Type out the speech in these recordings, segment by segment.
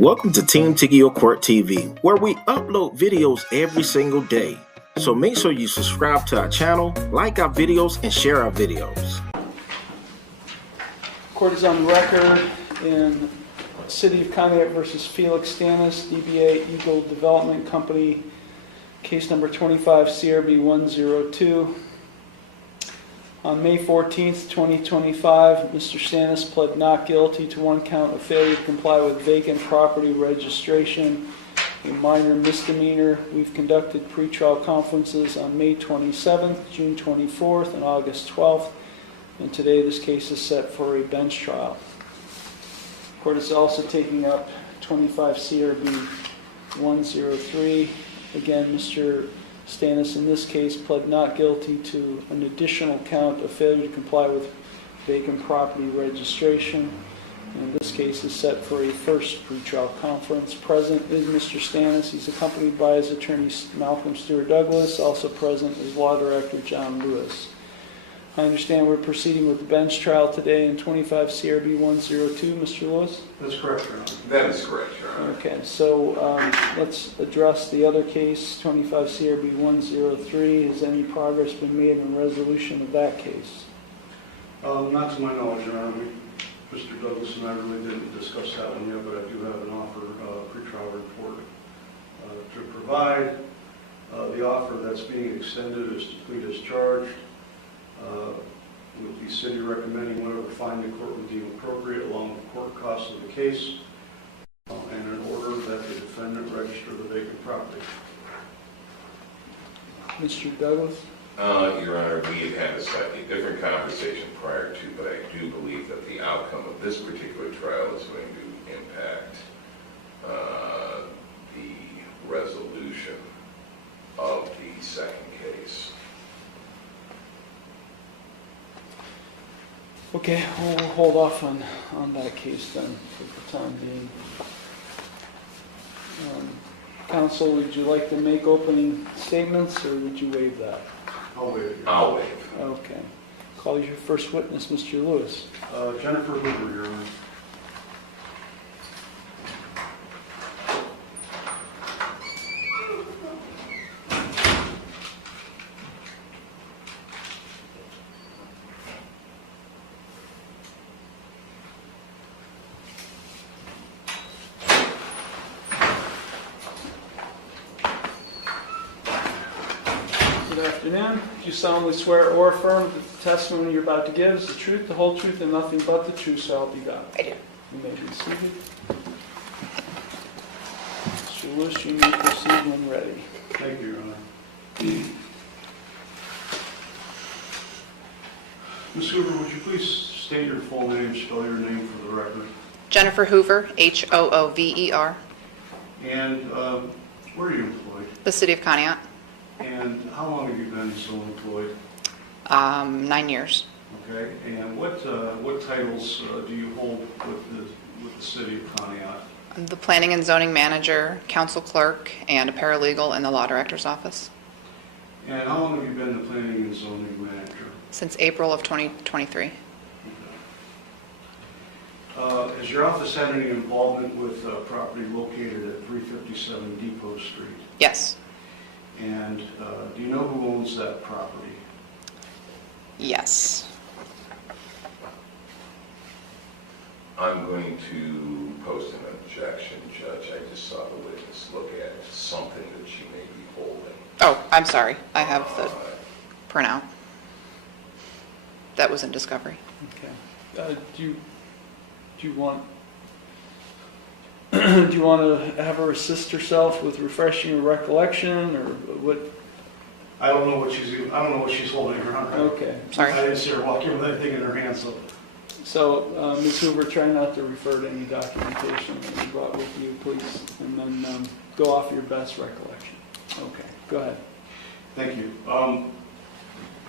Welcome to Team Tigio Court TV, where we upload videos every single day. So make sure you subscribe to our channel, like our videos, and share our videos. Court is on record in City of Conneaut versus Felix Stannis, DBA Eagle Development Company, case number 25 CRB 102. On May 14th, 2025, Mr. Stannis pled not guilty to one count of failure to comply with vacant property registration, a minor misdemeanor. We've conducted pretrial conferences on May 27th, June 24th, and August 12th, and today this case is set for a bench trial. Court is also taking up 25 CRB 103. Again, Mr. Stannis in this case pled not guilty to an additional count of failure to comply with vacant property registration. And this case is set for a first pretrial conference. Present is Mr. Stannis. He's accompanied by his attorney Malcolm Stewart Douglas. Also present is Law Director John Lewis. I understand we're proceeding with the bench trial today in 25 CRB 102. Mr. Lewis? That's correct, Your Honor. That is correct, Your Honor. Okay, so let's address the other case, 25 CRB 103. Has any progress been made in resolution of that case? Not to my knowledge, Your Honor. Mr. Douglas and I really didn't discuss that one yet, but I do have an offer, pretrial report to provide. The offer that's being extended is to plead as charged, with the city recommending whatever fine the court would deem appropriate along with the court costs of the case, and in order that the defendant register the vacant property. Mr. Douglas? Your Honor, we had a slightly different conversation prior to, but I do believe that the outcome of this particular trial is going to impact the resolution of the second case. Okay, we'll hold off on that case then for the time being. Counsel, would you like to make opening statements or would you waive that? I'll waive. I'll waive. Okay. Call your first witness, Mr. Lewis. Jennifer Hoover, Your Honor. Good afternoon. Do you solemnly swear or affirm that the testimony you're about to give is the truth, the whole truth, and nothing but the truth, so help you God? I do. You may be seated. Mr. Lewis, you may proceed when ready. Thank you, Your Honor. Ms. Hoover, would you please state your full name, spell your name for the record? Jennifer Hoover, Hoover. And where are you employed? The City of Conneaut. And how long have you been so employed? 9 years. Okay. And what titles do you hold with the City of Conneaut? I'm the Planning and Zoning Manager, Council Clerk, and a paralegal in the Law Director's Office. And how long have you been the Planning and Zoning Manager? Since April of 2023. Has your office had any involvement with property located at 357 Depot Street? Yes. And do you know who owns that property? Yes. I'm going to post an objection, Judge. I just saw the witness look at something that she may be holding. Oh, I'm sorry. I have the printout. That was in discovery. Okay. Do you want to have her assist herself with refreshing her recollection, or what? I don't know what she's holding in her hand. Okay. Sorry. I didn't see her walk in with anything in her hand, So, Ms. Hoover, try not to refer to any documentation that you brought with you, please, and then go off your best recollection. Okay. Go ahead. Thank you.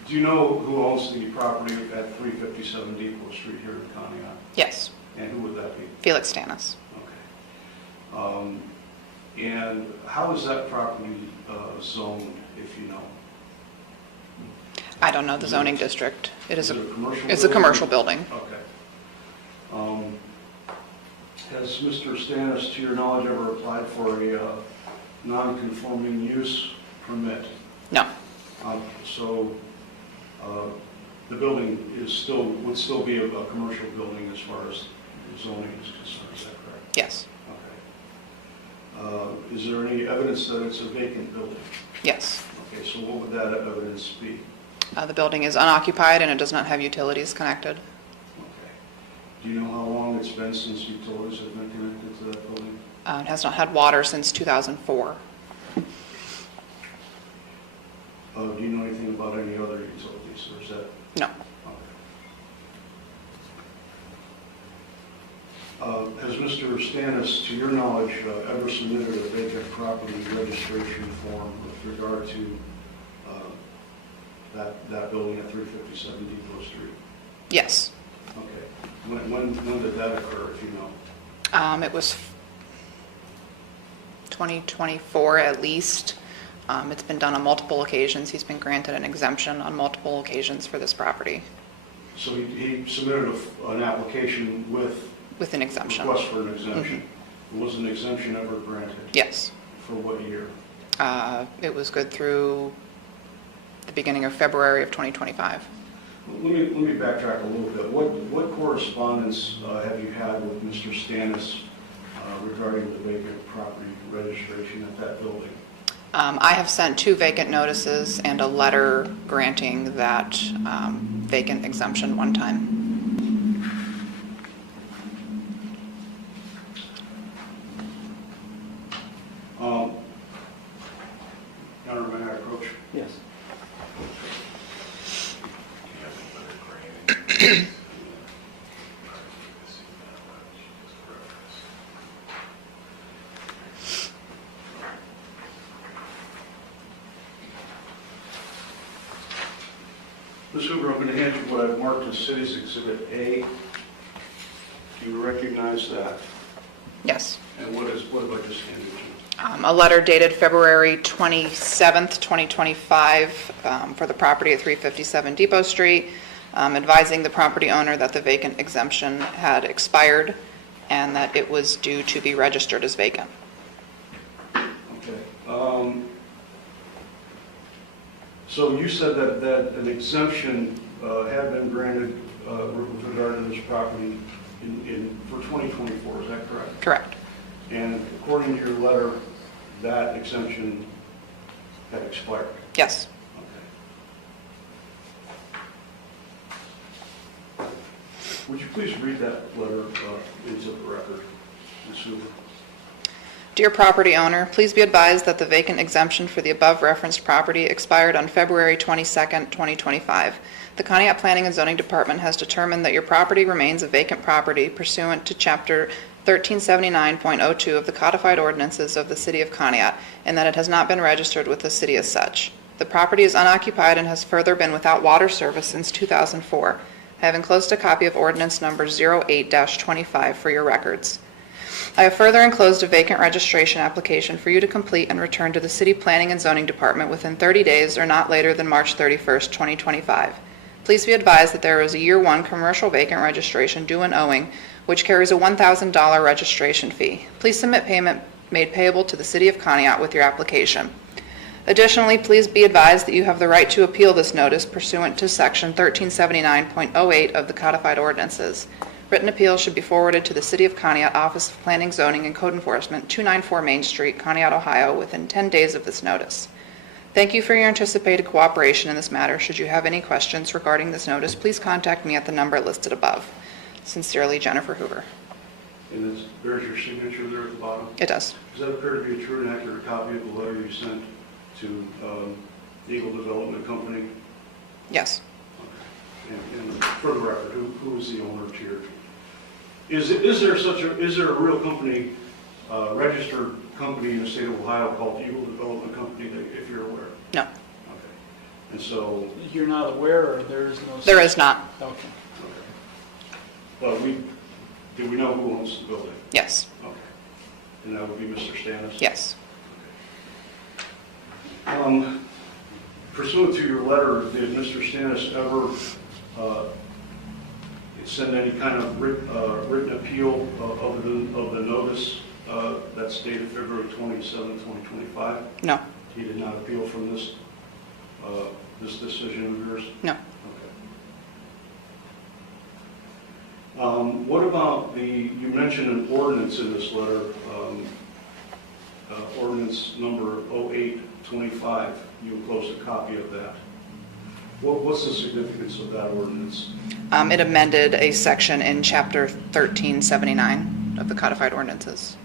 Do you know who owns the property at 357 Depot Street here in Conneaut? Yes. And who would that be? Felix Stannis. Okay. And how is that property zoned, if you know? I don't know the zoning district. It is Is it a commercial it's a commercial building. Okay. Has Mr. Stannis, to your knowledge, ever applied for a non-conforming use permit? No, So the building would still be a commercial building as far as zoning is concerned, is that correct? yes, Okay. Is there any evidence that it's a vacant building? yes. Okay, so what would that evidence be? The building is unoccupied and it does not have utilities connected. Okay. Do you know how long it's been since utilities have been connected to that building? It has not had water since 2004. Do you know anything about any other utilities, or is that? No, Okay. Has Mr. Stannis, to your knowledge, ever submitted a vacant property registration form with regard to that building at 357 Depot Street? yes. Okay. When did that occur, if you know? It was 2024 at least. It's been done on multiple occasions. He's been granted an exemption on multiple occasions for this property So he submitted an application with an exemption. request for an exemption. Was an exemption ever granted? Yes. For what year? It was good through the beginning of February of 2025. Let me backtrack a little bit. What correspondence have you had with Mr. Stannis regarding the vacant property registration at that building? I have sent 2 vacant notices and a letter granting that vacant exemption one time. Your Honor, may I approach? Yes. Ms. Hoover, I'm going to hand you what I've marked as City's Exhibit A. Do you recognize that? Yes. And what have I just handed you? A letter dated February 27th, 2025 for the property at 357 Depot Street, advising the property owner that the vacant exemption had expired and that it was due to be registered as vacant. Okay. So you said that an exemption had been granted with regard to this property for 2024, is that correct? Correct. And according to your letter, that exemption had expired? Yes. Okay. Would you please read that letter into the record, Ms. Hoover? Dear property owner, please be advised that the vacant exemption for the above referenced property expired on February 22nd, 2025. The Conneaut Planning and Zoning Department has determined that your property remains a vacant property pursuant to Chapter 1379.02 of the Codified Ordinances of the City of Conneaut, and that it has not been registered with the city as such. The property is unoccupied and has further been without water service since 2004. I have enclosed a copy of Ordinance Number 08-25 for your records. I have further enclosed a vacant registration application for you to complete and return to the City Planning and Zoning Department within 30 days or not later than March 31st, 2025. Please be advised that there is a Year 1 commercial vacant registration due and owing, which carries a $1,000 registration fee. Please submit payment made payable to the City of Conneaut with your application. Additionally, please be advised that you have the right to appeal this notice pursuant to Section 1379.08 of the Codified Ordinances. Written appeals should be forwarded to the City of Conneaut Office of Planning, Zoning, and Code Enforcement, 294 Main Street, Conneaut, Ohio, within 10 days of this notice. Thank you for your anticipated cooperation in this matter. Should you have any questions regarding this notice, please contact me at the number listed above. Sincerely, Jennifer Hoover. And there's your signature there at the bottom? It does. Does that appear to be a true and accurate copy of the letter you sent to Eagle Development Company? Yes. And for the record, who is the owner to your? Is there a real company, registered company in the state of Ohio called Eagle Development Company, if you're aware? No. Okay. And so. You're not aware, or there is no? There is not. Okay. But do we know who owns the building? Yes. Okay. And that would be Mr. Stannis? Yes. Pursuant to your letter, did Mr. Stannis ever send any kind of written appeal of the notice that's dated February 27, 2025? No, He did not appeal from this decision of yours? no. Okay. What about you mentioned an ordinance in this letter, ordinance number 0825. You enclosed a copy of that. What's the significance of that ordinance? It amended a section in Chapter 1379 of the codified ordinances.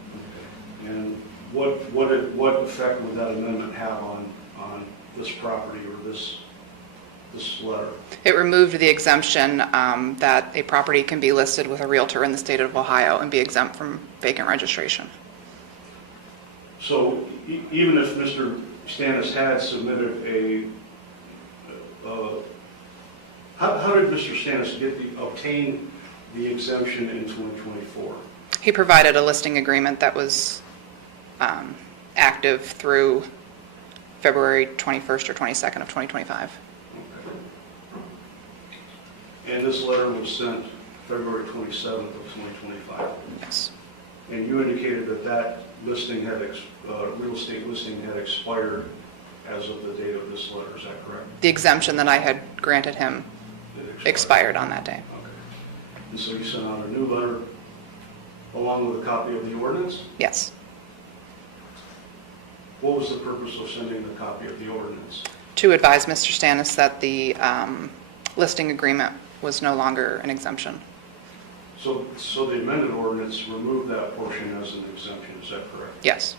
Okay. And what effect would that amendment have on this property or this letter? It removed the exemption that a property can be listed with a realtor in the state of Ohio and be exempt from vacant registration. So even if Mr. Stannis had submitted how did Mr. Stannis obtain the exemption in 2024? He provided a listing agreement that was active through February 21st or 22nd of 2025. Okay. And this letter was sent February 27th of 2025. Yes. And you indicated that listing had real estate listing had expired as of the date of this letter. Is that correct? The exemption that I had granted him It expired on that day. Okay. And so you sent out a new letter along with a copy of the ordinance? Yes. What was the purpose of sending the copy of the ordinance? To advise Mr. Stannis that the listing agreement was no longer an exemption. So the amended ordinance removed that portion as an exemption, is that correct? Yes.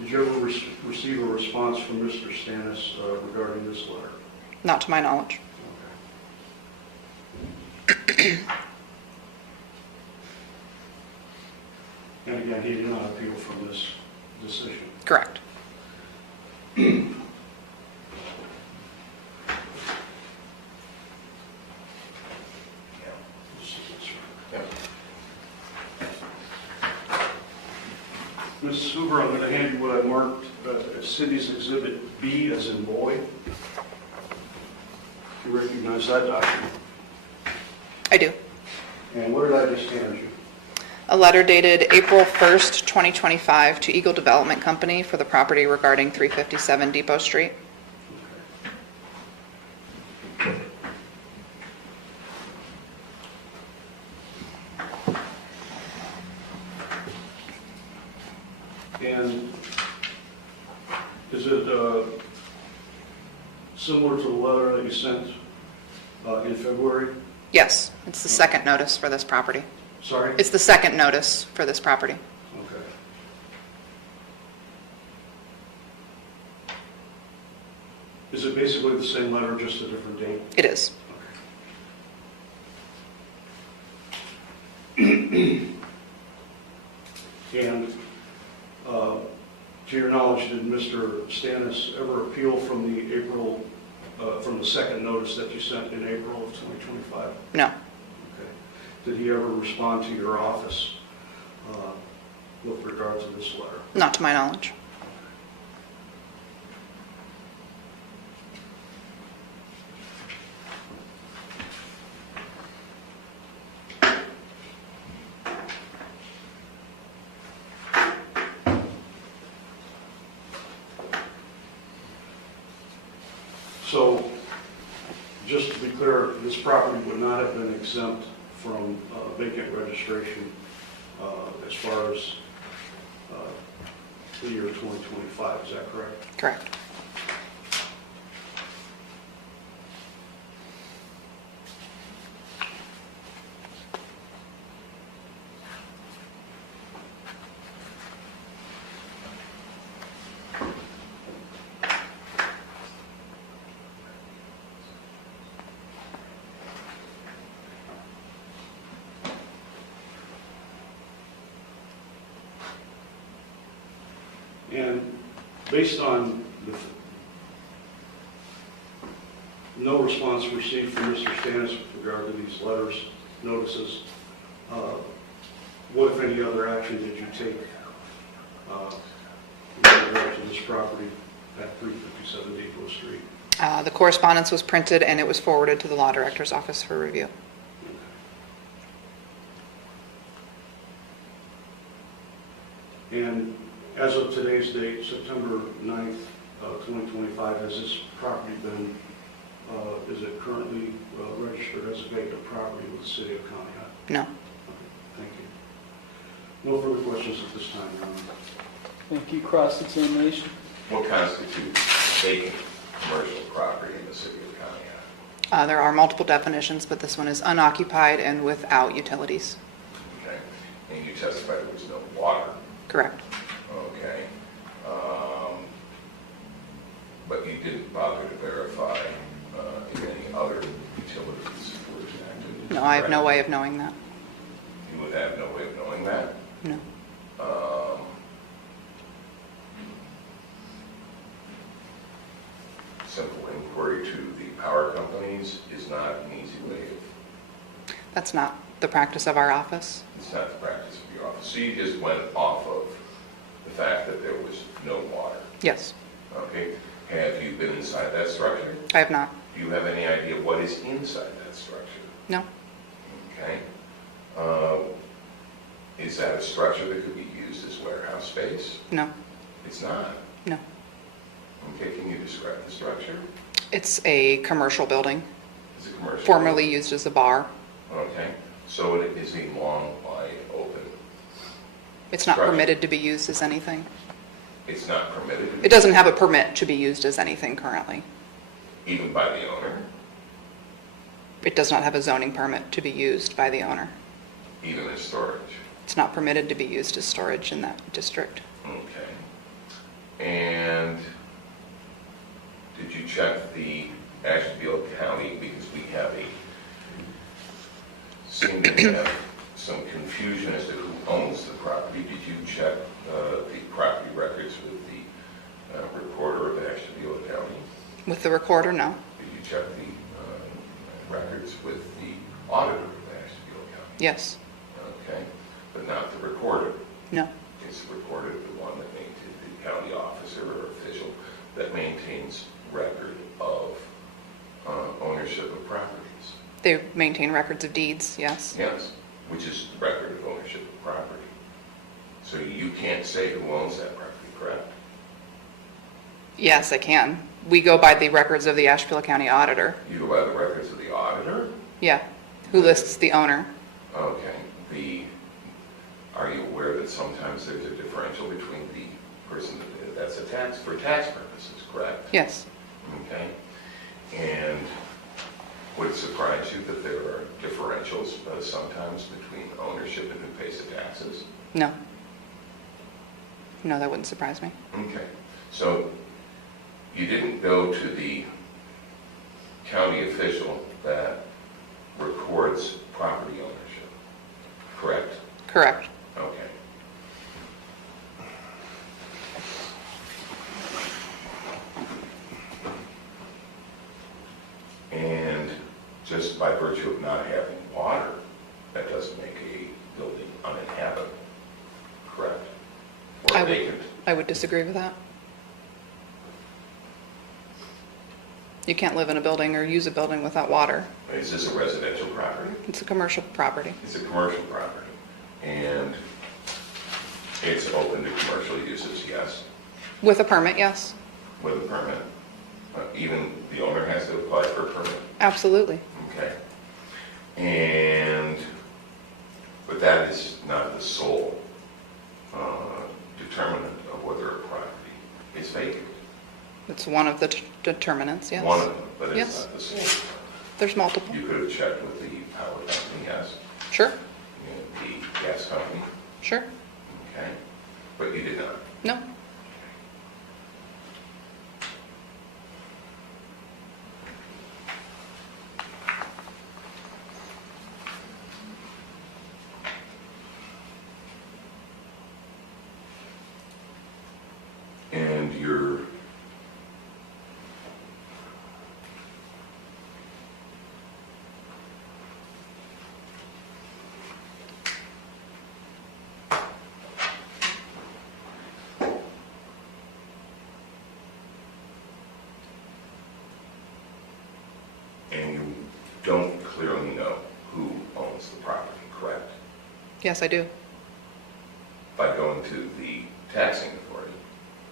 Did you ever receive a response from Mr. Stannis regarding this letter? Not to my knowledge. Okay. And again, he did not appeal from this decision. Correct. Ms. Huber, I'm going to hand you what I marked as City's Exhibit B as in boy. Do you recognize that document? I do. And what did I just hand you? A letter dated April 1st, 2025 to Eagle Development Company for the property regarding 357 Depot Street. And is it similar to the letter that you sent in February? Yes, it's the second notice for this property. Sorry? It's the second notice for this property. Okay. Is it basically the same letter, just a different date? It is. Okay. And to your knowledge, did Mr. Stannis ever appeal from the second notice that you sent in April of 2025? No. Okay. Did he ever respond to your office with regard to this letter? Not to my knowledge. So, just to be clear, this property would not have been exempt from vacant registration as far as the year 2025, is that correct? Correct. And based on no response received from Mr. Stannis with regard to these letters, notices, what, if any, other action did you take with regard to this property at 357 Depot Street. The correspondence was printed and it was forwarded to the law director's office for review. And as of today's date, September 9th, 2025, has this property been, is it currently registered as a vacant property with the city of Conneaut? No. Okay, thank you. No further questions at this time, Your Honor. Thank you. Cross-examination. What constitutes vacant commercial property in the city of Conneaut? There are multiple definitions, but this one is unoccupied and without utilities. Okay, and you testified there was no water. Correct. Okay. But you didn't bother to verify if any other utilities were connected? No, I have no way of knowing that. You would have no way of knowing that? No. Simple inquiry to the power companies is not an easy way of, That's not the practice of our office. it's not the practice of your office. So you just went off of the fact that there was no water. Yes. Okay. Have you been inside that structure? I have not. Do you have any idea what is inside that structure? No. Okay. Is that a structure that could be used as warehouse space? No. It's not. No. Okay, can you describe the structure? It's a commercial building, It's a commercial. formerly used as a bar. Okay, so it is a long, wide open. It's not Structure. permitted to be used as anything. It's not permitted, It doesn't have a permit to be used as anything currently. even by the owner, It does not have a zoning permit to be used by the owner. even as storage. It's not permitted to be used as storage in that district. Okay. And did you check the Asheville County, because we have seem to have some confusion as to who owns the property. Did you check the property records with the recorder of Asheville County? With the recorder, no. Did you check the records with the auditor of Asheville County? Yes. Okay, but not the recorder. No. Is the recorder the one that maintains, the county officer or official that maintains record of ownership of properties? They maintain records of deeds, yes. Yes, which is the record of ownership of property. So you can't say who owns that property, correct? Yes, I can. We go by the records of the Asheville County auditor. You go by the records of the auditor? Yeah, who lists the owner. Okay. Are you aware that sometimes there's a differential between the person that's a tax, for tax purposes, correct? Yes. Okay. And would it surprise you that there are differentials sometimes between ownership and who pays the taxes? No. No, that wouldn't surprise me. Okay. So you didn't go to the county official that records property ownership, correct? Correct. Okay. And just by virtue of not having water, that doesn't make a building uninhabitable, correct? Or vacant. I would disagree with that. You can't live in a building or use a building without water. Is this a residential property? It's a commercial property. It's a commercial property. And it's open to commercial uses, yes, With a permit, yes. with a permit. Even the owner has to apply for a permit. Absolutely. Okay. But that is not the sole determinant of whether a property is vacant. It's one of the determinants, yes. One of them, but it's Yes. not the sole. There's multiple. You could have checked with the power company, yes, Sure, and the gas company, sure. okay, but you did not. No. And your don't clearly know who owns the property, correct? Yes, I do. By going to the taxing authority.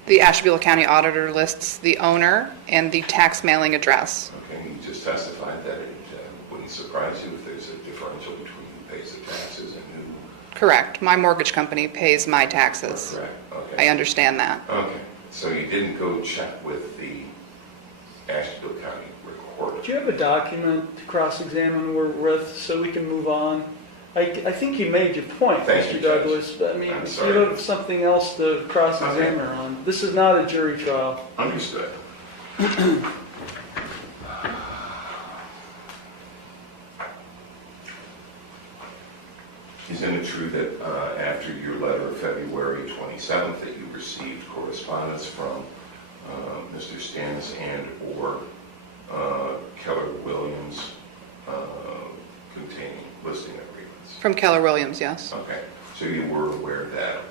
The Ashtabula County Auditor lists the owner and the tax mailing address. Okay, you just testified that it wouldn't surprise you if there's a differential between who pays the taxes and who... Correct. My mortgage company pays my taxes. Correct, okay. I understand that. Okay, so you didn't go check with the Ashtabula County recorder? Do you have a document to cross-examine with so we can move on? I think you made your point, Thank Mr. you, Judge. Douglas, but I mean, I'm if sorry. you have something else to cross-examine on, this is not a jury trial. Understood. Isn't it true that after your letter of February 27th that you received correspondence from Mr. Stannis and/or Keller Williams containing listing agreements? From Keller Williams, yes. Okay, so you were aware that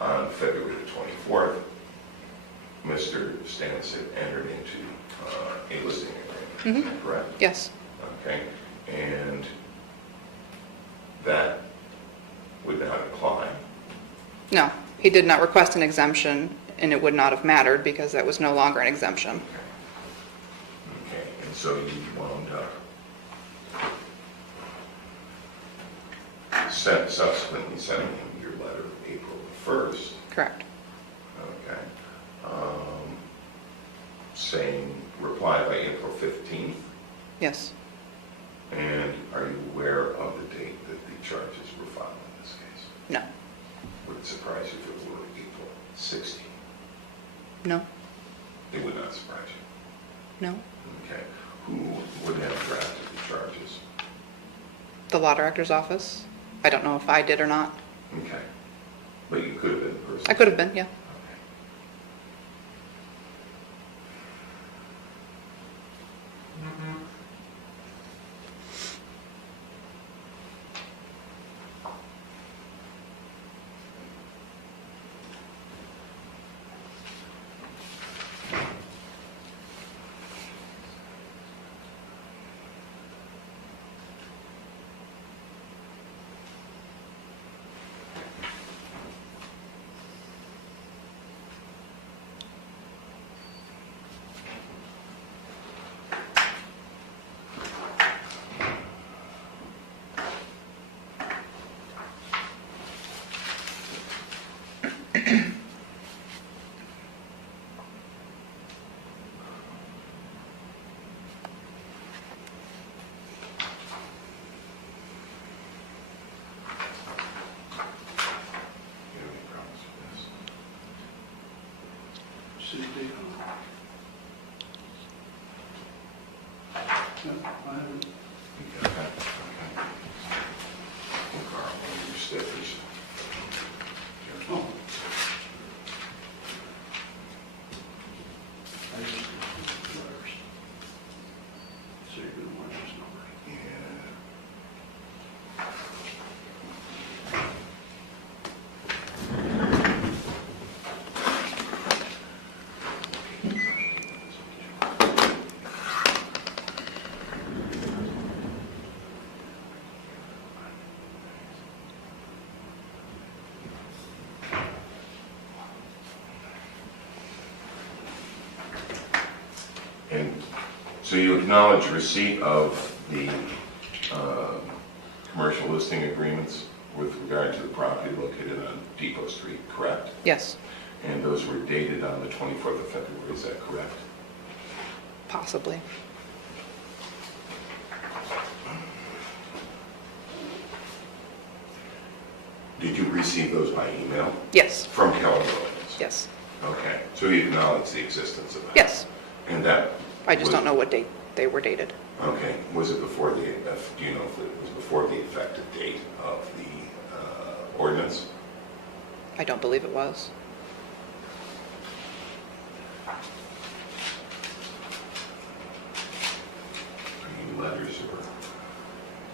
on February the 24th, Mr. Stannis had entered into a listing agreement, is that correct? Yes. Okay, and that would not apply. No, he did not request an exemption, and it would not have mattered because that was no longer an exemption. Okay, and so you wound up subsequently sending him your letter April the 1st, Correct. okay, saying reply by April 15th, Yes. and are you aware of the date that the charges were filed in this case? No. Would it surprise you if it were April 16th? No. It would not surprise you. No. Okay. Who would have drafted the charges? The law director's office. I don't know if I did or not. Okay. But you could have been the person. I could have been, yeah. Okay. You have any problems with this? City date? No, I haven't. You got that? Okay. Well, Carl, your stickers. Oh. I just did the letters. So you're gonna want this number. Yeah. And so you acknowledge receipt of the commercial listing agreements with regard to the property located on Depot Street, correct? Yes. And those were dated on the 24th of February, is that correct? Possibly. Did you receive those by email? Yes. From Keller Williams? Yes. Okay, so you acknowledge the existence of that? Yes. And that? I just don't know what date they were dated. Okay, was it before the, do you know if it was before the effective date of the ordinance? I don't believe it was. Are you letters or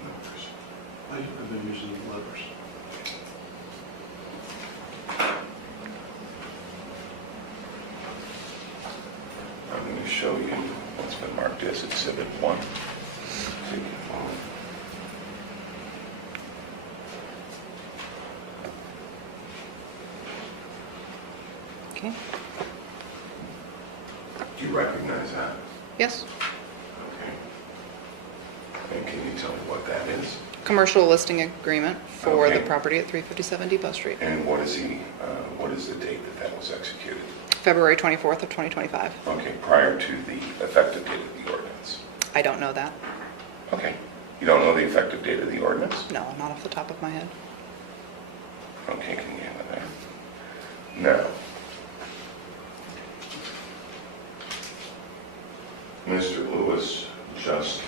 numbers? I've been using the letters. I'm going to show you what's been marked as Exhibit 1. So you can follow Okay. Do you recognize that? Yes. Okay. And can you tell me what that is? Commercial listing agreement for the Okay. property at 357 Depot Street. And what is the date that was executed? February 24th of 2025. Okay, prior to the effective date of the ordinance. I don't know that. Okay. You don't know the effective date of the ordinance? No, not off the top of my head. Okay, can you handle that? Now, Mr. Lewis just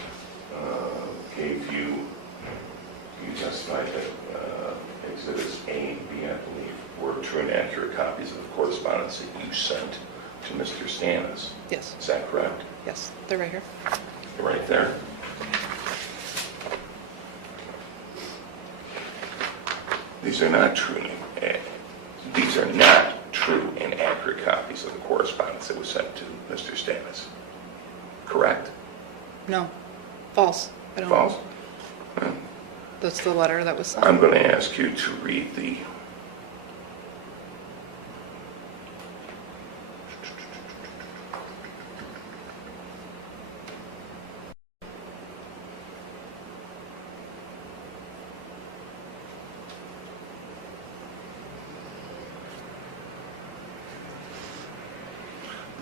gave you testified that exhibits A and B, I believe, were true and accurate copies of the correspondence that you sent to Mr. Stannis. Yes. Is that correct? Yes, they're right here. They're right there. These are not true and accurate copies of the correspondence that was sent to Mr. Stannis. Correct? No, false. I don't False? That's the letter that was sent. I'm going to ask you to read the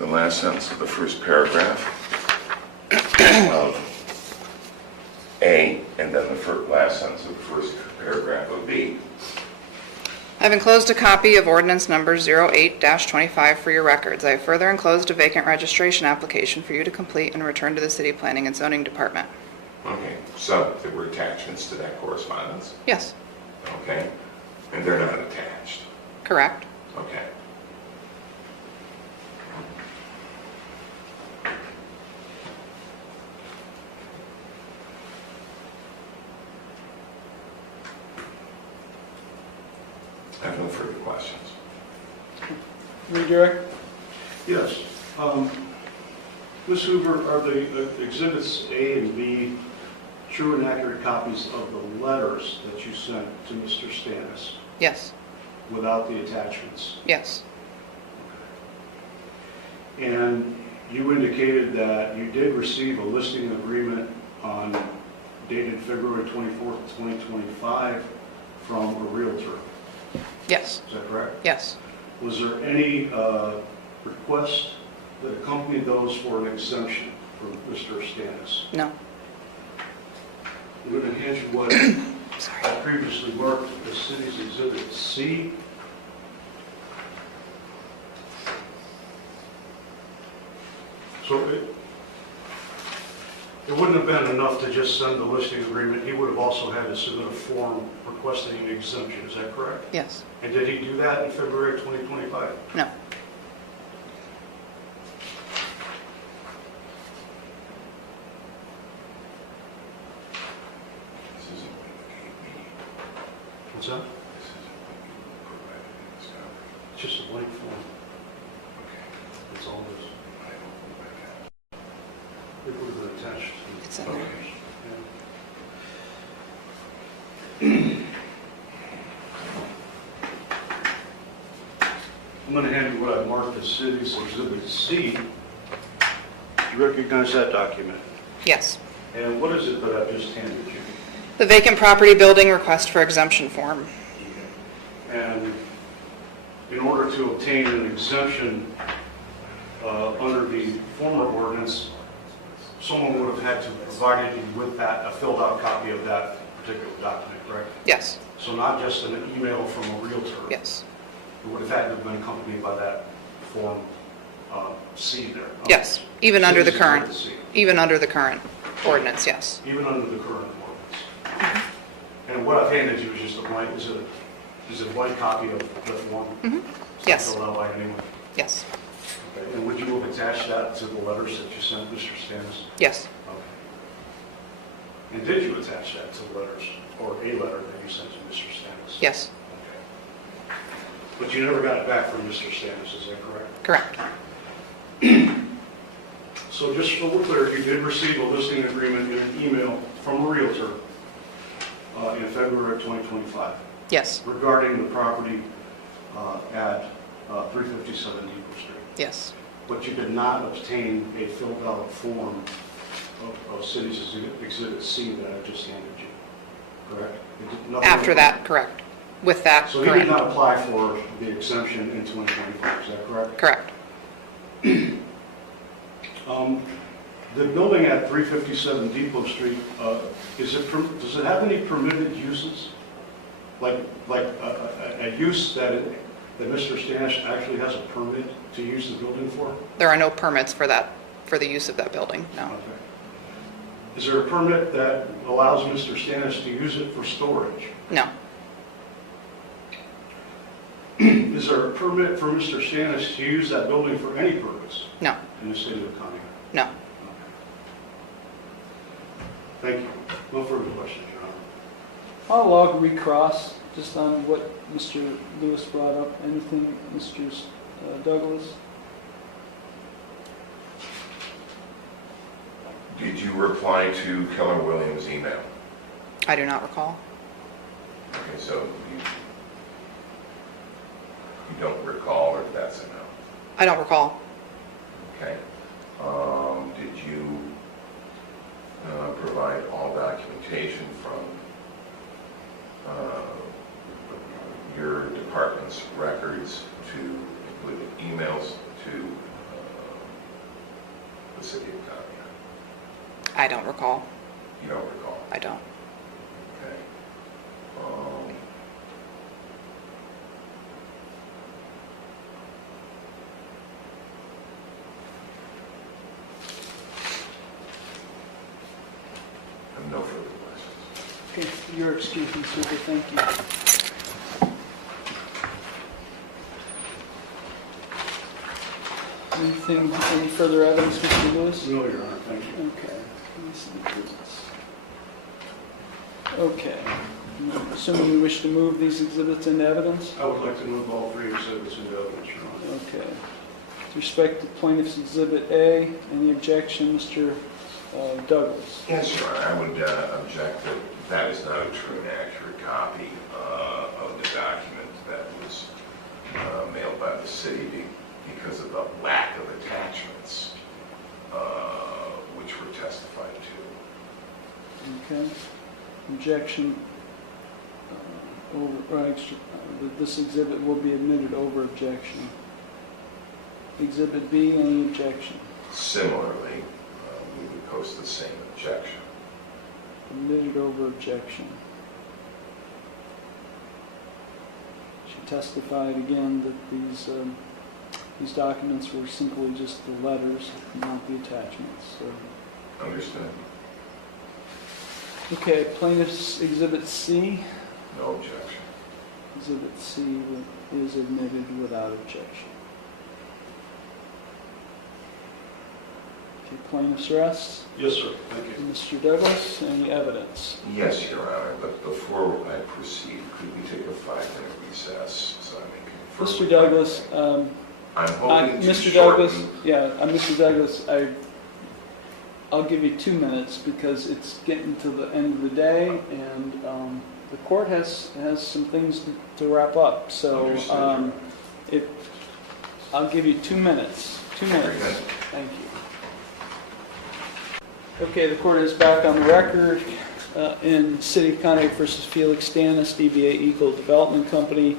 last sentence of the first paragraph of A, and then the last sentence of the first paragraph of B. I've enclosed a copy of ordinance number 08-25 for your records. I have further enclosed a vacant registration application for you to complete and return to the City Planning and Zoning Department. Okay, so there were attachments to that correspondence? Yes, Okay, and they're not attached? correct. Okay. I have no further questions. Redirect? Yes. Ms. Hoover, are the exhibits A and B true and accurate copies of the letters that you sent to Mr. Stannis Yes, without the attachments? yes, And you indicated that you did receive a listing agreement dated February 24th, 2025 from a realtor. yes, Is that correct? yes. Was there any request that accompanied those for an exemption from Mr. Stannis? No, I'm going to hand you what sorry. I previously marked as City's Exhibit C. So it wouldn't have been enough to just send the listing agreement. He would have also had to submit a form requesting an exemption. Is that correct? Yes, And did he do that in February 2025? no, This isn't what you gave me. What's that? This isn't what you provided in this document. It's just a blank form. Okay, That's all it is. I don't know about that. It would have been attached to it's in there. Okay. I'm going to hand you what I marked as City's Exhibit C. Do you recognize that document? Yes. And what is it that I just handed you? The vacant property building request for exemption form. And in order to obtain an exemption under the former ordinance, someone would have had to provide you with a filled out copy of that particular document, correct? Yes, So not just an email from a realtor. yes, It would have had to have been accompanied by that Form C there. yes. Even under the City's current, Exhibit C. even under the current ordinance, yes. Even under the current ordinance. And what I've handed you is just a blank, is it a blank copy of the form? Mhm. It's not Yes. filled out by anyone? Yes, Okay. And would you have attached that to the letters that you sent Mr. Stannis? yes, Okay. And did you attach that to the letters, or a letter that you sent to Mr. Stannis? yes, Okay. But you never got it back from Mr. Stannis, is that correct? correct. So just so we're clear, you did receive a listing agreement in an email from a realtor in February of 2025 Yes, regarding the property at 357 Depot Street. Yes. But you did not obtain a filled out form of City's Exhibit C that I just handed you, correct? After that, correct. With that, So he did correct. not apply for the exemption in 2025, is that correct? Correct. The building at 357 Depot Street, does it have any permitted uses? Like a use that Mr. Stanish actually has a permit to use the building for? There are no permits for that, for the use of that building, no. Okay. Is there a permit that allows Mr. Stanish to use it for storage? No. Is there a permit for Mr. Stanish to use that building for any purpose No. in the city of Conneaut? No. Thank you. No further questions, Your Honor. I'll log recross just on what Mr. Lewis brought up. Anything, Mr. Douglas? Did you reply to Keller Williams' email? I do not recall. Okay, so you don't recall, or that's a no? I don't recall. Okay. Did you provide all documentation from your department's records to include emails to the city of Conneaut? I don't recall. You don't recall? I don't. Okay. I have no further questions. Okay, your excuse me, Super, thank you. Anything, any further evidence, Mr. Lewis? No, Your Honor, thank you. Okay. Let me see this. Okay. Assuming you wish to move these exhibits into evidence? I would like to move all three exhibits into evidence, Your Honor. Okay. With respect to plaintiff's exhibit A, any objection, Mr. Douglas? Yes, Your Honor, I would object that that is not a true and accurate copy of the document that was mailed by the city because of the lack of attachments which were testified to. Okay. Objection that this exhibit will be admitted over objection. Exhibit B, any objection? Similarly, we would post the same objection. Admitted over objection. She testified again that these documents were simply just the letters, not the attachments. So. Understood? Okay, plaintiff's exhibit C. No objection. Exhibit C is admitted without objection. Okay, plaintiff's rest. Yes, sir, thank you. Mr. Douglas, any evidence? Yes, Your Honor, but before I proceed, could we take a 5-minute recess so I may confirm? Mr. Douglas, I'm hoping to Mr. Douglas, shorten. Mr. Douglas, I'll give you 2 minutes because it's getting to the end of the day and the court has some things to wrap up. So Understood. I'll give you 2 minutes. 2 minutes. Very good. Thank you. Okay, the court is back on the record in City of Conneaut versus Felix Stannis, DBA Eagle Development Company,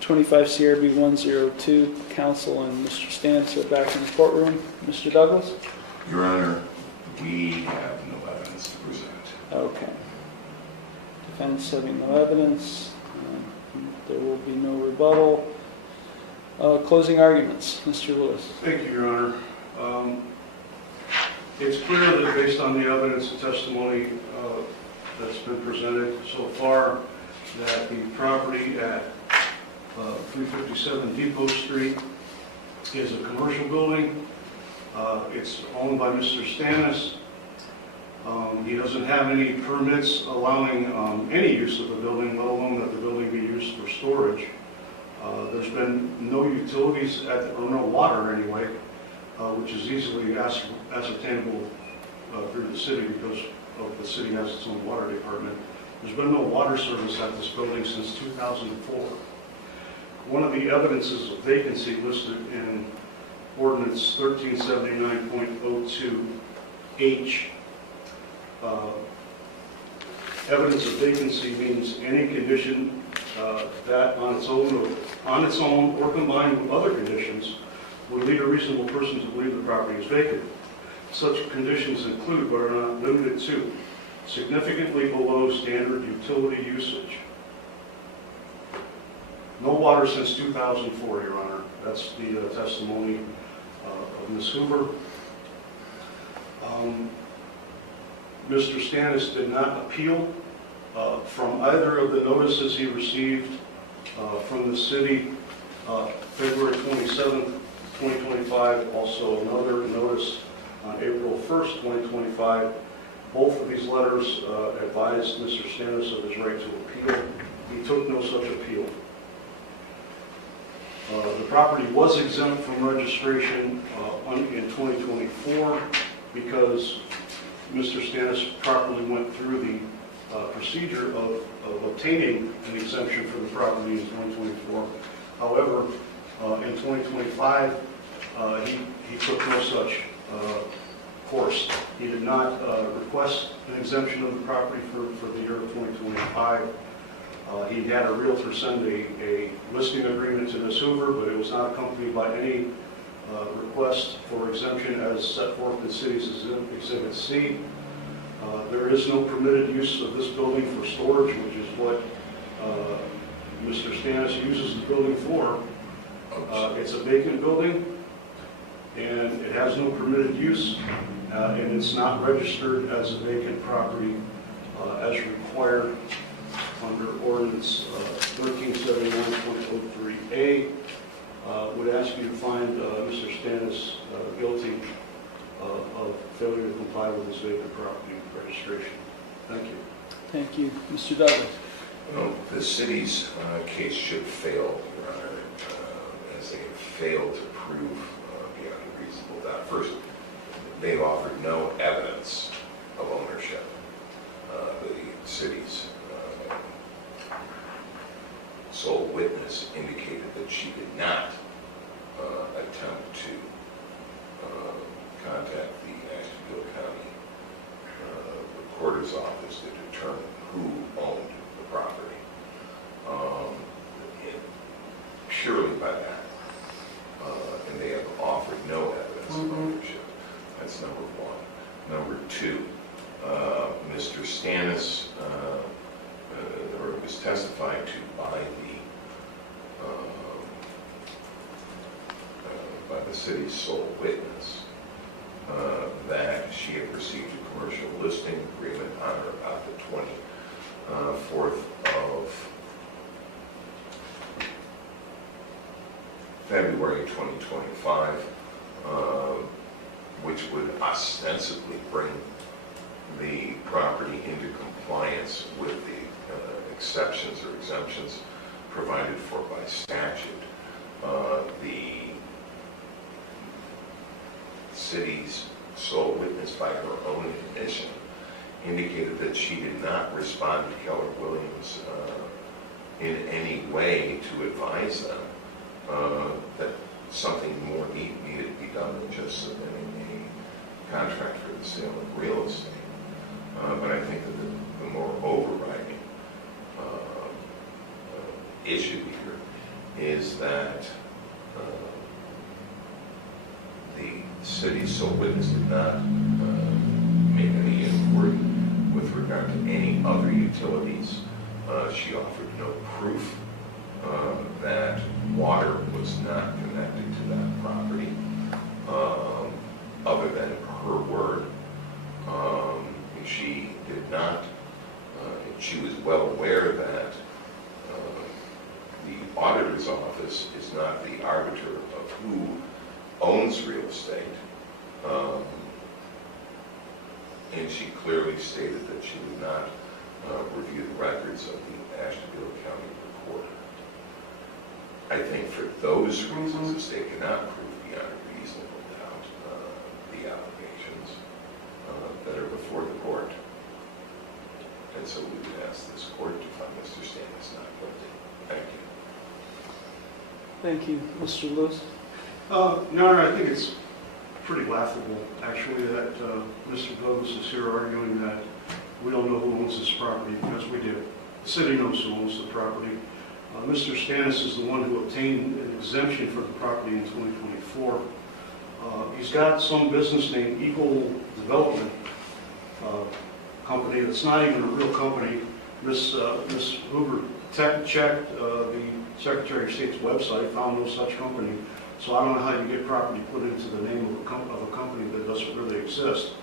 25 CRB 102. Counsel and Mr. Stannis are back in the courtroom. Mr. Douglas? Your Honor, we have no evidence to present. Okay. Defense having no evidence. There will be no rebuttal. Closing arguments. Mr. Lewis. Thank you, Your Honor. It's clear that based on the evidence and testimony that's been presented so far, that the property at 357 Depot Street is a commercial building. It's owned by Mr. Stannis. He doesn't have any permits allowing any use of the building, let alone that the building be used for storage. There's been no utilities or no water anyway, which is easily ascertainable through the city because the city has its own water department. There's been no water service at this building since 2004. One of the evidences of vacancy listed in ordinance 1379.02H, evidence of vacancy means any condition that on its own or combined with other conditions would lead a reasonable person to believe the property is vacant. Such conditions include, but are not limited to, significantly below standard utility usage. No water since 2004, Your Honor. That's the testimony of Ms. Hoover. Mr. Stannis did not appeal from either of the notices he received from the city February 27th, 2025, also another notice on April 1st, 2025. Both of these letters advised Mr. Stannis of his right to appeal. He took no such appeal. The property was exempt from registration in 2024 because Mr. Stannis properly went through the procedure of obtaining an exemption for the property in 2024. However, in 2025, he took no such course. He did not request an exemption of the property for the year of 2025. He had a realtor send a listing agreement to Ms. Hoover, but it was not accompanied by any request for exemption as set forth in City's Exhibit C. There is no permitted use of this building for storage, which is what Mr. Stannis uses the building for. It's a vacant building, and it has no permitted use, and it's not registered as a vacant property as required under ordinance 1379.03A. Would ask you to find Mr. Stannis guilty of failure to comply with his vacant property registration. Thank you. Thank you. Mr. Douglas. Well, the city's case should fail, Your Honor, as they have failed to prove beyond a reasonable doubt. First, they've offered no evidence of ownership. The city's sole witness indicated that she did not attempt to contact the Ashtabula County Recorder's Office to determine who owned the property. Purely by that, and they have offered no evidence of ownership. That's number one. Number two, Mr. Stannis was testified to by the city's sole witness that she had received a commercial listing agreement on or about the 24th of February 2025, which would ostensibly bring the property into compliance with the exceptions or exemptions provided for by statute. The city's sole witness, by her own admission, indicated that she did not respond to Keller Williams in any way to advise them that something more needed to be done than just submitting a contract for the sale of real estate. But I think that the more overriding issue here is that the city's sole witness did not make any inquiry with regard to any other utilities. She offered no proof that water was not connected to that property, other than her word. She did not, she was well aware that the auditor's office is not the arbiter of who owns real estate, and she clearly stated that she would not review the records of the Ashtabula County Recorder. I think for those reasons, the state cannot prove beyond a reasonable doubt the allegations that are before the court. And so we would ask this court to find Mr. Stannis not guilty. Thank you. Thank you. Mr. Lewis? Your Honor, I think it's pretty laughable, actually, that Mr. Douglas is here arguing that we don't know who owns this property, because we do. The city knows who owns the property. Mr. Stannis is the one who obtained an exemption for the property in 2024. He's got some business named Eagle Development Company that's not even a real company. Miss Hoover checked the Secretary of State's website, found no such company. So I don't know how you get property put into the name of a company that doesn't really exist.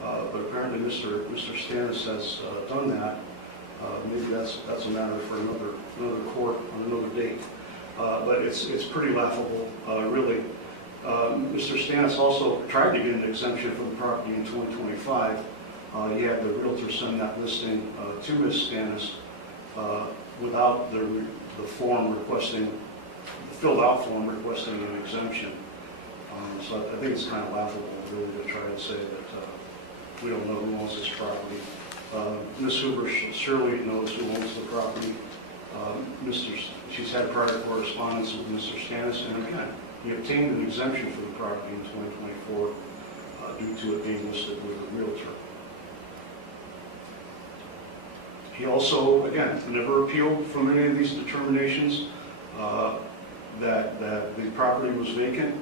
But apparently Mr. Stannis has done that. Maybe that's a matter for another court on another date. But it's pretty laughable, really. Mr. Stannis also tried to get an exemption for the property in 2025. He had the realtor send that listing to Ms. Stannis without the form requesting, filled out form requesting an exemption. So I think it's kind of laughable, really, to try to say that we don't know who owns this property. Ms. Hoover surely knows who owns the property. She's had prior correspondence with Mr. Stannis, and again, he obtained an exemption for the property in 2024 due to it being listed with a realtor. He also, again, never appealed from any of these determinations that the property was vacant,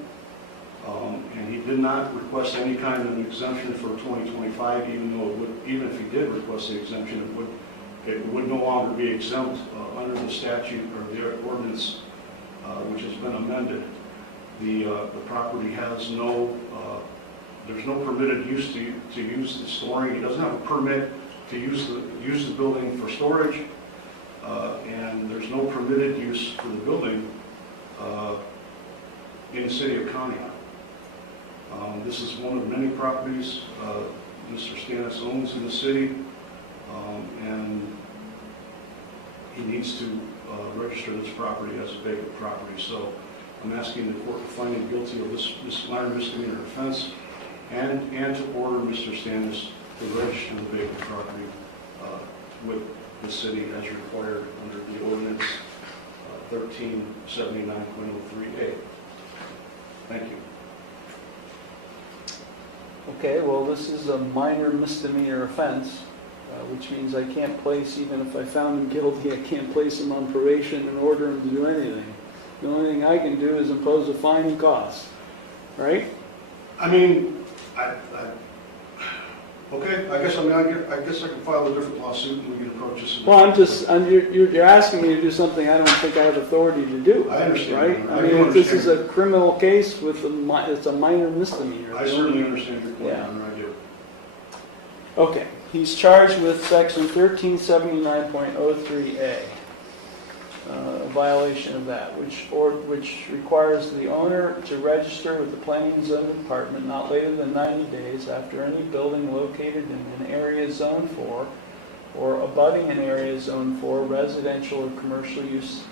and he did not request any kind of an exemption for 2025, even though even if he did request the exemption, it would no longer be exempt under the statute or the ordinance, which has been amended. The property has there's no permitted use to use the storing. He doesn't have a permit to use the building for storage, and there's no permitted use for the building in the city of Conneaut. This is one of many properties Mr. Stannis owns in the city, and he needs to register this property as a vacant property. So I'm asking the court to find him guilty of this minor misdemeanor offense and to order Mr. Stannis to register the vacant property with the city as required under the ordinance 1379.03A. Thank you. Okay, well, this is a minor misdemeanor offense, which means I can't place, even if I found him guilty, I can't place him on probation and order him to do anything. The only thing I can do is impose a fine and costs, right? I mean, okay, I guess I can file a different lawsuit and we can approach this. Well, you're asking me to do something I don't think I have authority to do. I understand. Right? I mean, if understand. this is a criminal case it's a minor misdemeanor. I certainly understand your point, Yeah. Your Honor, I do. Okay, he's charged with section 1379.03A, a violation of that, which requires the owner to register with the Planning and Zoning Department not later than 90 days after any building located in an area zone 4 or abutting an area zone 4 residential or commercial use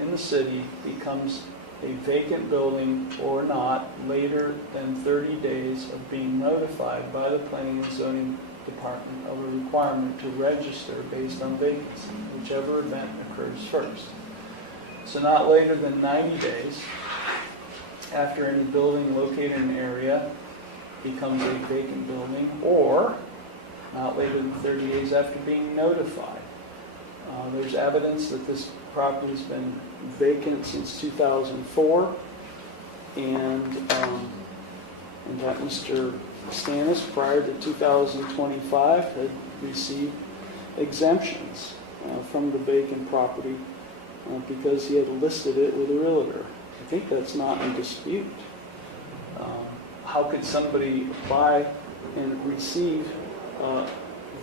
in the city becomes a vacant building or not later than 30 days of being notified by the Planning and Zoning Department of a requirement to register based on vacancy, whichever event occurs first. So not later than 90 days after any building located in an area becomes a vacant building, or not later than 30 days after being notified. There's evidence that this property has been vacant since 2004, and that Mr. Stannis, prior to 2025, had received exemptions from the vacant property because he had listed it with a realtor. I think that's not in dispute. How could somebody apply and receive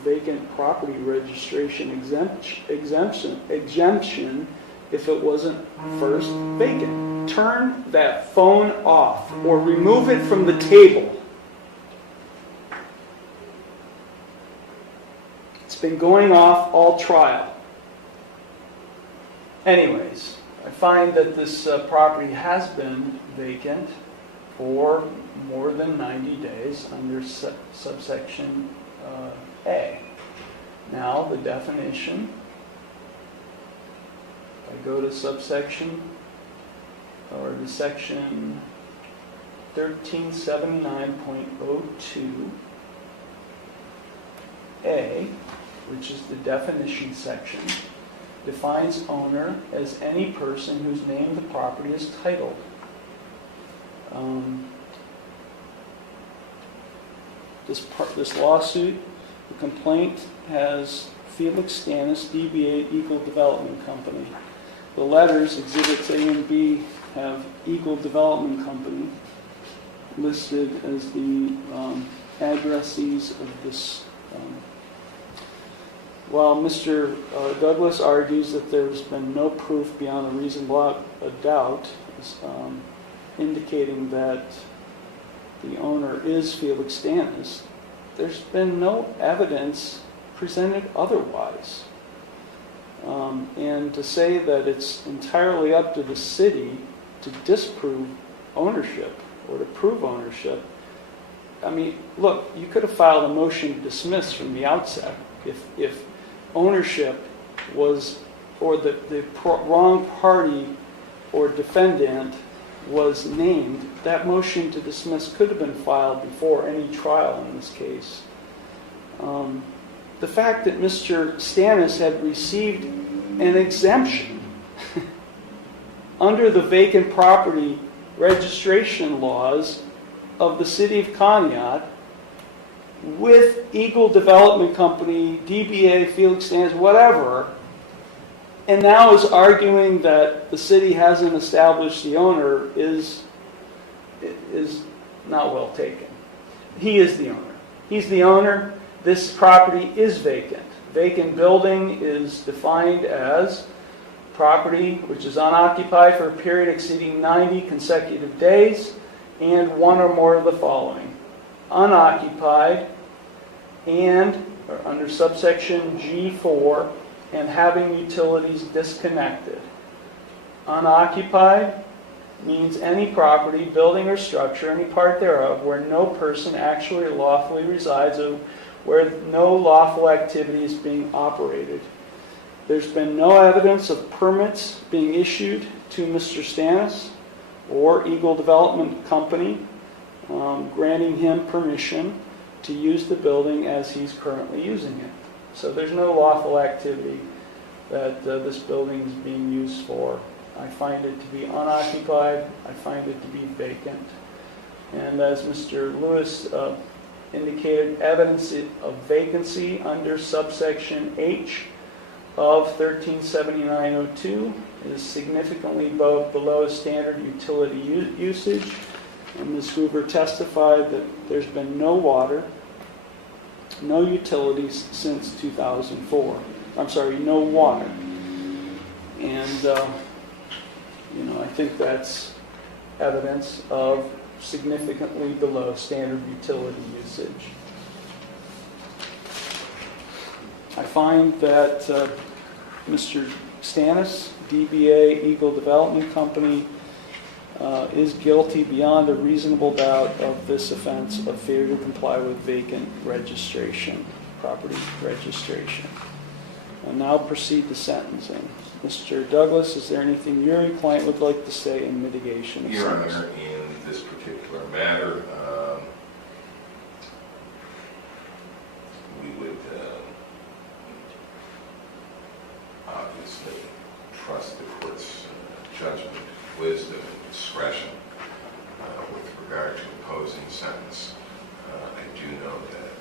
vacant property registration exemption if it wasn't first vacant? Turn that phone off or remove it from the table. It's been going off all trial. Anyways, I find that this property has been vacant for more than 90 days under subsection A. Now, the definition, if I go to subsection or the section 1379.02A, which is the definition section, defines owner as any person whose name the property is titled. This lawsuit, the complaint has Felix Stannis, DBA Eagle Development Company. The letters, Exhibits A and B, have Eagle Development Company listed as the addressees of this. While Mr. Douglas argues that there's been no proof beyond a reasonable doubt, indicating that the owner is Felix Stannis, there's been no evidence presented otherwise. And to say that it's entirely up to the city to disprove ownership or to prove ownership, I mean, look, you could have filed a motion to dismiss from the outset if ownership was, or the wrong party or defendant was named. That motion to dismiss could have been filed before any trial in this case. The fact that Mr. Stannis had received an exemption under the vacant property registration laws of the city of Conneaut with Eagle Development Company, DBA, Felix Stannis, whatever, and now is arguing that the city hasn't established the owner is not well taken. He is the owner. He's the owner. This property is vacant. Vacant building is defined as property which is unoccupied for a period exceeding 90 consecutive days and one or more of the following: unoccupied and, or under subsection G4, and having utilities disconnected. Unoccupied means any property, building, or structure, any part thereof, where no person actually lawfully resides or where no lawful activity is being operated. There's been no evidence of permits being issued to Mr. Stannis or Eagle Development Company granting him permission to use the building as he's currently using it. So there's no lawful activity that this building is being used for. I find it to be unoccupied. I find it to be vacant. And as Mr. Lewis indicated, evidence of vacancy under subsection H of 1379.02 is significantly below standard utility usage. And Ms. Hoover testified that there's been no water, no utilities since 2004. I'm sorry, no water. And, I think that's evidence of significantly below standard utility usage. I find that Mr. Stannis, DBA Eagle Development Company, is guilty beyond a reasonable doubt of this offense of failure to comply with vacant registration, property registration. I'll now proceed to sentencing. Mr. Douglas, is there anything your client would like to say in mitigation of Your sentence? Honor, in this particular matter, we would obviously trust the court's judgment, wisdom, and discretion with regard to imposing sentence. I do know that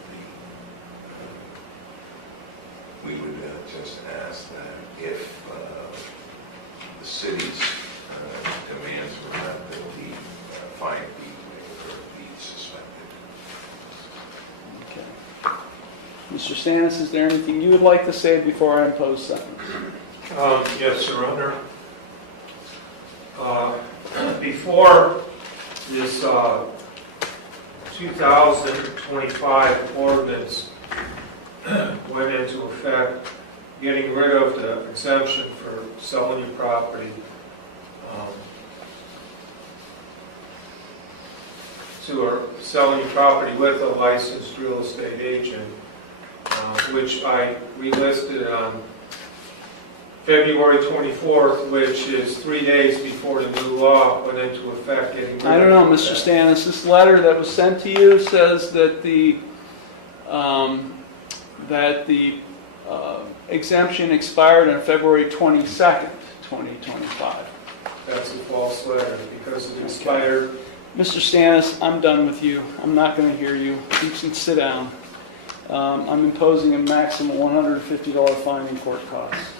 we would just ask that if the city's demands were met, that the fine be waived or be suspended. Okay. Mr. Stannis, is there anything you would like to say before I impose sentence? Yes, Your Honor. Before this 2025 ordinance went into effect, getting rid of the exemption for selling your property or selling your property with a licensed real estate agent, which I relisted on February 24th, which is 3 days before the new law went into effect, getting rid of I don't know, that. Mr. Stannis, this letter that was sent to you says that the exemption expired on February 22nd, 2025. That's a false letter, because it expired. Mr. Stannis, I'm done with you. I'm not going to hear you. You can sit down. I'm imposing a maximum $150 fine and court costs.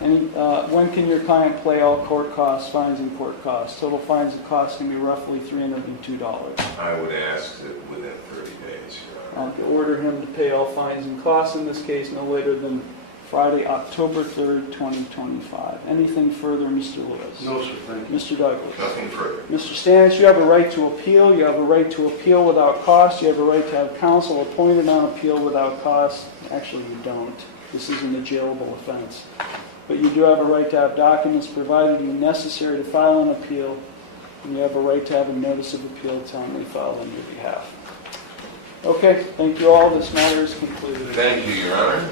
When can your client pay all court costs, fines, and court costs? Total fines and costs can be roughly $302. I would ask that within 30 days, Your Honor. I'll order him to pay all fines and costs in this case no later than Friday, October 3rd, 2025. Anything further, Mr. Lewis? No, sir, thank you. Mr. Douglas? Nothing further. Mr. Stannis, you have a right to appeal. You have a right to appeal without cost. You have a right to have counsel appointed on appeal without cost. Actually, you don't. This isn't a jailable offense. But you do have a right to have documents provided to you necessary to file an appeal, and you have a right to have a notice of appeal timely filed on your behalf. Okay, thank you all. This matter is concluded. Thank you, Your Honor.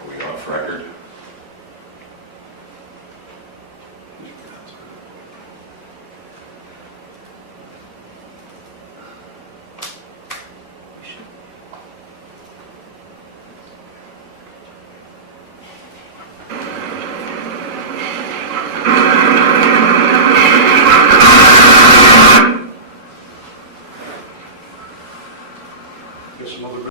Are we off record?